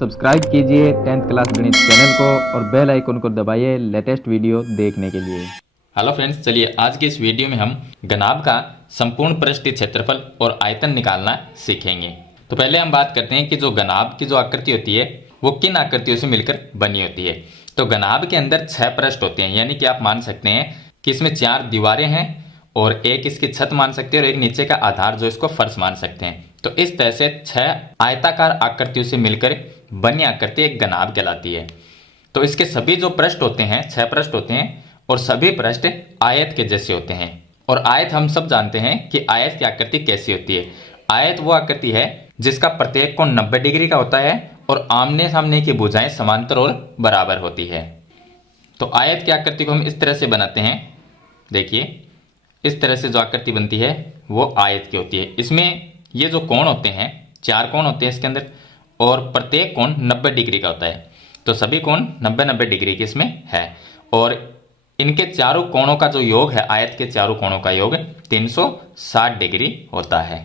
Subscribe कीजिए 10th class गणित channel को और बेल आइकन को दबाइए लेटेस्ट वीडियो देखने के लिए। हेलो फ्रेंड्स, चलिए आज के इस वीडियो में हम घनाभ का संपूर्ण पृष्ठीय क्षेत्रफल और आयतन निकालना सीखेंगे। तो पहले हम बात करते हैं कि जो घनाभ की जो आकृति होती है वो किन आकृतियों से मिलकर बनी होती है। तो घनाभ के अंदर 6 पृष्ठ होते हैं, यानी कि आप मान सकते हैं कि इसमें 4 दीवारें हैं और एक इसकी छत मान सकते हैं और एक नीचे का आधार जो इसको फर्श मान सकते हैं। तो इस तरह से 6 आयताकार आकृतियों से मिलकर बनी आकृति एक घनाभ कहलाती है। तो इसके सभी जो पृष्ठ होते हैं 6 पृष्ठ होते हैं और सभी पृष्ठ आयत के जैसे होते हैं। और आयत हम सब जानते हैं कि आयत की आकृति कैसी होती है। आयत वो आकृति है जिसका प्रत्येक कोण 90 डिग्री का होता है और आमने सामने की भुजाएं समांतर और बराबर होती है। तो आयत की आकृति को हम इस तरह से बनाते हैं। देखिए, इस तरह से जो आकृति बनती है वो आयत की होती है। इसमें ये जो कोण होते हैं 4 कोण होते हैं इसके अंदर और प्रत्येक कोण 90 डिग्री का होता है। तो सभी कोण 90-90 डिग्री के इसमें है और इनके चारों कोणों का जो योग है, आयत के चारों कोणों का योग 360 डिग्री होता है।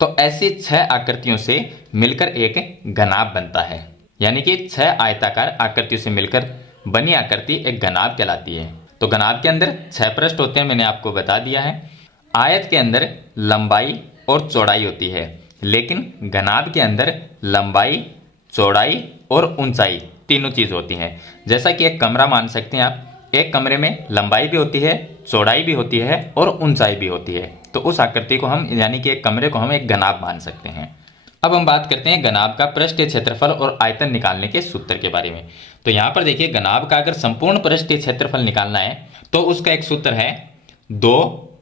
तो ऐसी 6 आकृतियों से मिलकर एक घनाभ बनता है, यानी कि 6 आयताकार आकृतियों से मिलकर बनी आकृति एक घनाभ कहलाती है। तो घनाभ के अंदर 6 पृष्ठ होते हैं, मैंने आपको बता दिया है। आयत के अंदर लंबाई और चौड़ाई होती है, लेकिन घनाभ के अंदर लंबाई, चौड़ाई और ऊंचाई तीनों चीज होती हैं। जैसा कि एक कमरा मान सकते हैं आप, एक कमरे में लंबाई भी होती है, चौड़ाई भी होती है और ऊंचाई भी होती है। तो उस आकृति को हम, यानी कि एक कमरे को हम एक घनाभ मान सकते हैं। अब हम बात करते हैं घनाभ का पृष्ठीय क्षेत्रफल और आयतन निकालने के सूत्र के बारे में। तो यहाँ पर देखिए, घनाभ का अगर संपूर्ण पृष्ठीय क्षेत्रफल निकालना है तो उसका एक सूत्र है 2,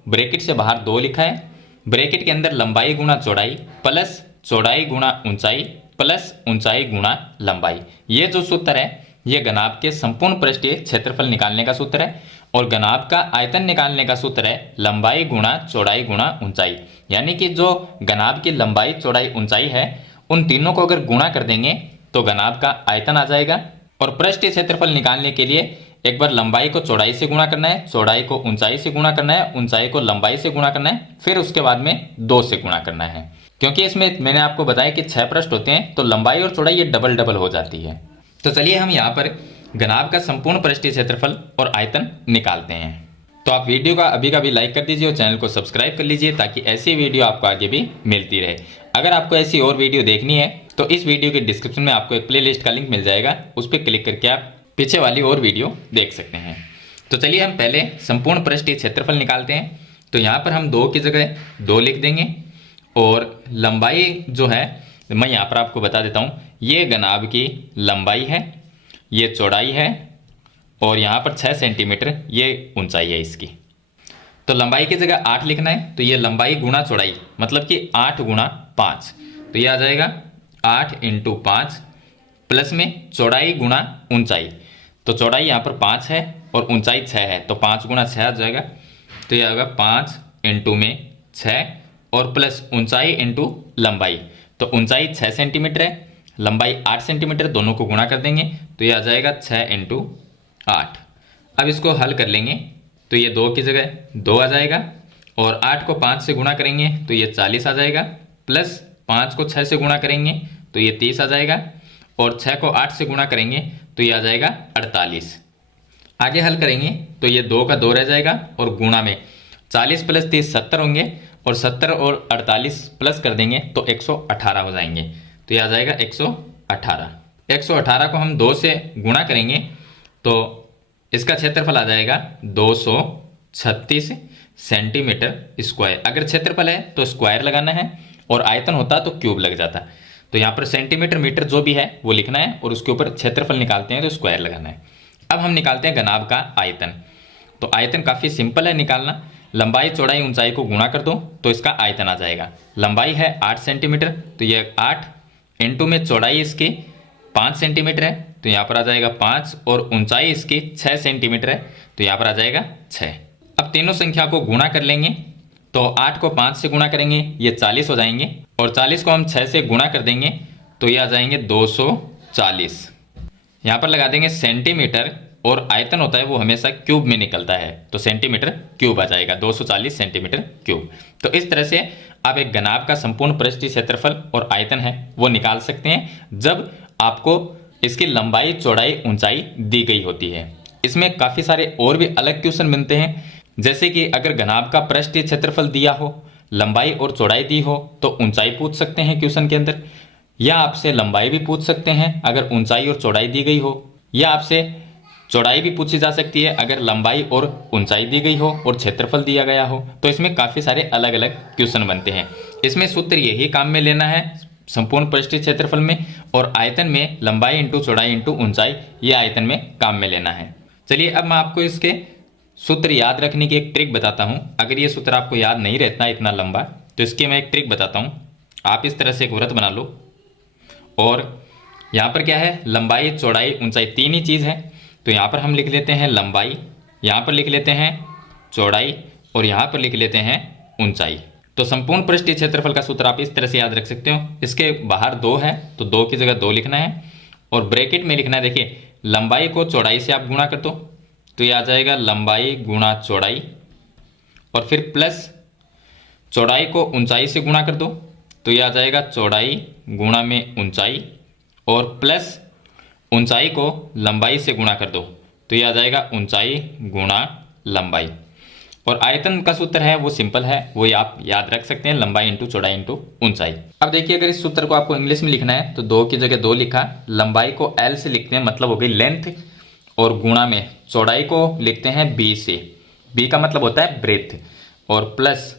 ब्रैकेट से बाहर 2 लिखा है, ब्रैकेट के अंदर लंबाई गुणा चौड़ाई प्लस चौड़ाई गुणा ऊंचाई प्लस ऊंचाई गुणा लंबाई। ये जो सूत्र है ये घनाभ के संपूर्ण पृष्ठीय क्षेत्रफल निकालने का सूत्र है। और घनाभ का आयतन निकालने का सूत्र है लंबाई गुणा चौड़ाई गुणा ऊंचाई। यानी कि जो घनाभ की लंबाई, चौड़ाई, ऊंचाई है उन तीनों को अगर गुणा कर देंगे तो घनाभ का आयतन आ जाएगा। और पृष्ठीय क्षेत्रफल निकालने के लिए एक बार लंबाई को चौड़ाई से गुणा करना है, चौड़ाई को ऊंचाई से गुणा करना है, ऊंचाई को लंबाई से गुणा करना है, फिर उसके बाद में 2 से गुणा करना है। क्योंकि इसमें मैंने आपको बताया कि 6 पृष्ठ होते हैं तो लंबाई और चौड़ाई ये डबल डबल हो जाती है। तो चलिए हम यहाँ पर घनाभ का संपूर्ण पृष्ठीय क्षेत्रफल और आयतन निकालते हैं। तो आप वीडियो का अभी का भी लाइक कर दीजिए और चैनल को सब्सक्राइब कर लीजिए ताकि ऐसी वीडियो आपको आगे भी मिलती रहे। अगर आपको ऐसी और वीडियो देखनी है तो इस वीडियो के डिस्क्रिप्शन में आपको एक प्लेलिस्ट का लिंक मिल जाएगा, उस पर क्लिक करके आप पीछे वाली और वीडियो देख सकते हैं। तो चलिए हम पहले संपूर्ण पृष्ठीय क्षेत्रफल निकालते हैं। तो यहाँ पर हम 2 की जगह 2 लिख देंगे और लंबाई जो है मैं यहाँ पर आपको बता देता हूँ, ये घनाभ की लंबाई है, ये चौड़ाई है और यहाँ पर 6 सेंटीमीटर ये ऊंचाई है इसकी। तो लंबाई की जगह 8 लिखना है, तो ये लंबाई गुणा चौड़ाई मतलब कि 8 गुणा 5, तो ये आ जाएगा 8 × 5 प्लस में चौड़ाई गुणा ऊंचाई। तो चौड़ाई यहाँ पर 5 है और ऊंचाई 6 है, तो 5 गुणा 6 आ जाएगा। तो ये आएगा 5 × 6 और प्लस ऊंचाई इंटू लंबाई। तो ऊंचाई 6 सेंटीमीटर है, लंबाई 8 सेंटीमीटर, दोनों को गुणा कर देंगे तो ये आ जाएगा 6 × 8। अब इसको हल कर लेंगे तो ये 2 की जगह 2 आ जाएगा और 8 को 5 से गुणा करेंगे तो ये 40 आ जाएगा, प्लस 5 को 6 से गुणा करेंगे तो ये 30 आ जाएगा और 6 को 8 से गुणा करेंगे तो ये आ जाएगा 48। आगे हल करेंगे तो ये 2 का 2 रह जाएगा और गुणा में 40 + 30 70 होंगे और 70 और 48 प्लस कर देंगे तो 118 हो जाएंगे। तो ये आ जाएगा 118। 118 को हम 2 से गुणा करेंगे तो इसका क्षेत्रफल आ जाएगा 236 सेंटीमीटर स्क्वायर। अगर क्षेत्रफल है तो स्क्वायर लगाना है और आयतन होता तो क्यूब लग जाता। तो यहाँ पर सेंटीमीटर मीटर जो भी है वो लिखना है और उसके ऊपर क्षेत्रफल निकालते हैं तो स्क्वायर लगाना है। अब हम निकालते हैं घनाभ का आयतन। तो आयतन काफ़ी सिंपल है निकालना। लंबाई, चौड़ाई, ऊंचाई को गुणा कर दो तो इसका आयतन आ जाएगा। लंबाई है 8 सेंटीमीटर, तो ये 8 इंटू में चौड़ाई इसकी 5 सेंटीमीटर है तो यहाँ पर आ जाएगा 5 और ऊंचाई इसकी 6 सेंटीमीटर है तो यहाँ पर आ जाएगा 6। अब तीनों संख्या को गुणा कर लेंगे तो 8 को 5 से गुणा करेंगे ये 40 हो जाएंगे और 40 को हम 6 से गुणा कर देंगे तो ये आ जाएंगे 240। यहाँ पर लगा देंगे सेंटीमीटर और आयतन होता है वो हमेशा क्यूब में निकलता है, तो सेंटीमीटर क्यूब आ जाएगा, 240 सेंटीमीटर क्यूब। तो इस तरह से आप एक घनाभ का संपूर्ण पृष्ठीय क्षेत्रफल और आयतन है वो निकाल सकते हैं जब आपको इसकी लंबाई, चौड़ाई, ऊंचाई दी गई होती है। इसमें काफ़ी सारे और भी अलग क्वेश्चन बनते हैं, जैसे कि अगर घनाभ का पृष्ठीय क्षेत्रफल दिया हो, लंबाई और चौड़ाई दी हो तो ऊंचाई पूछ सकते हैं क्वेश्चन के अंदर, या आपसे लंबाई भी पूछ सकते हैं अगर ऊंचाई और चौड़ाई दी गई हो, या आपसे चौड़ाई भी पूछी जा सकती है अगर लंबाई और ऊंचाई दी गई हो और क्षेत्रफल दिया गया हो। तो इसमें काफ़ी सारे अलग अलग क्वेश्चन बनते हैं। इसमें सूत्र यही काम में लेना है संपूर्ण पृष्ठीय क्षेत्रफल में, और आयतन में लंबाई इंटू चौड़ाई इंटू ऊंचाई, ये आयतन में काम में लेना है। चलिए अब मैं आपको इसके सूत्र याद रखने की एक ट्रिक बताता हूँ। अगर ये सूत्र आपको याद नहीं रहता इतना लंबा, तो इसकी मैं एक ट्रिक बताता हूँ। आप इस तरह से एक वृत्त बना लो, और यहाँ पर क्या है, लंबाई, चौड़ाई, ऊंचाई, तीन ही चीज़ है। तो यहाँ पर हम लिख लेते हैं लंबाई, यहाँ पर लिख लेते हैं चौड़ाई, और यहाँ पर लिख लेते हैं ऊंचाई। तो संपूर्ण पृष्ठीय क्षेत्रफल का सूत्र आप इस तरह से याद रख सकते हो। इसके बाहर 2 है तो 2 की जगह 2 लिखना है, और ब्रैकेट में लिखना है, देखिए लंबाई को चौड़ाई से आप गुणा कर दो तो ये आ जाएगा लंबाई गुणा चौड़ाई, और फिर प्लस चौड़ाई को ऊंचाई से गुणा कर दो तो ये आ जाएगा चौड़ाई गुणा में ऊंचाई, और प्लस ऊंचाई को लंबाई से गुणा कर दो तो ये आ जाएगा ऊंचाई गुणा लंबाई। और आयतन का सूत्र है वो सिंपल है, वो आप याद रख सकते हैं, लंबाई इंटू चौड़ाई इंटू ऊंचाई। अब देखिए अगर इस सूत्र को आपको इंग्लिश में लिखना है तो 2 की जगह 2 लिखा, लंबाई को L से लिखते हैं, मतलब हो गई लेंथ, और गुणा में चौड़ाई को लिखते हैं B से, B का मतलब होता है ब्रेथ, और प्लस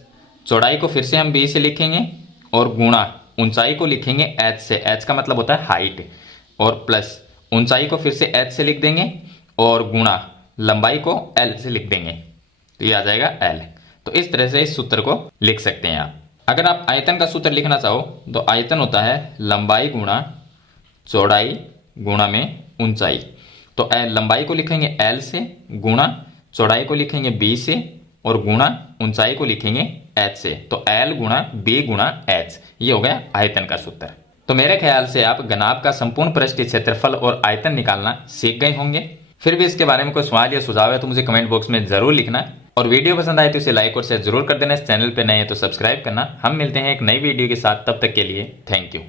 चौड़ाई को फिर से हम B से लिखेंगे, और गुणा ऊंचाई को लिखेंगे H से, H का मतलब होता है हाइट, और प्लस ऊंचाई को फिर से H से लिख देंगे, और गुणा लंबाई को L से लिख देंगे तो ये आ जाएगा L। तो इस तरह से इस सूत्र को लिख सकते हैं आप। अगर आप आयतन का सूत्र लिखना चाहो तो आयतन होता है लंबाई गुणा चौड़ाई गुणा में ऊंचाई। तो लंबाई को लिखेंगे L से, गुणा चौड़ाई को लिखेंगे B से, और गुणा ऊंचाई को लिखेंगे H से। तो L गुणा B गुणा H, ये हो गया आयतन का सूत्र। तो मेरे ख्याल से आप घनाभ का संपूर्ण पृष्ठीय क्षेत्रफल और आयतन निकालना सीख गए होंगे। फिर भी इसके बारे में कोई सवाल या सुझाव है तो मुझे कमेंट बॉक्स में जरूर लिखना, और वीडियो पसंद आए तो इसे लाइक और शेयर जरूर कर देना। इस चैनल पर नए हैं तो सब्सक्राइब करना। हम मिलते हैं एक नई वीडियो के साथ, तब तक के लिए थैंक यू।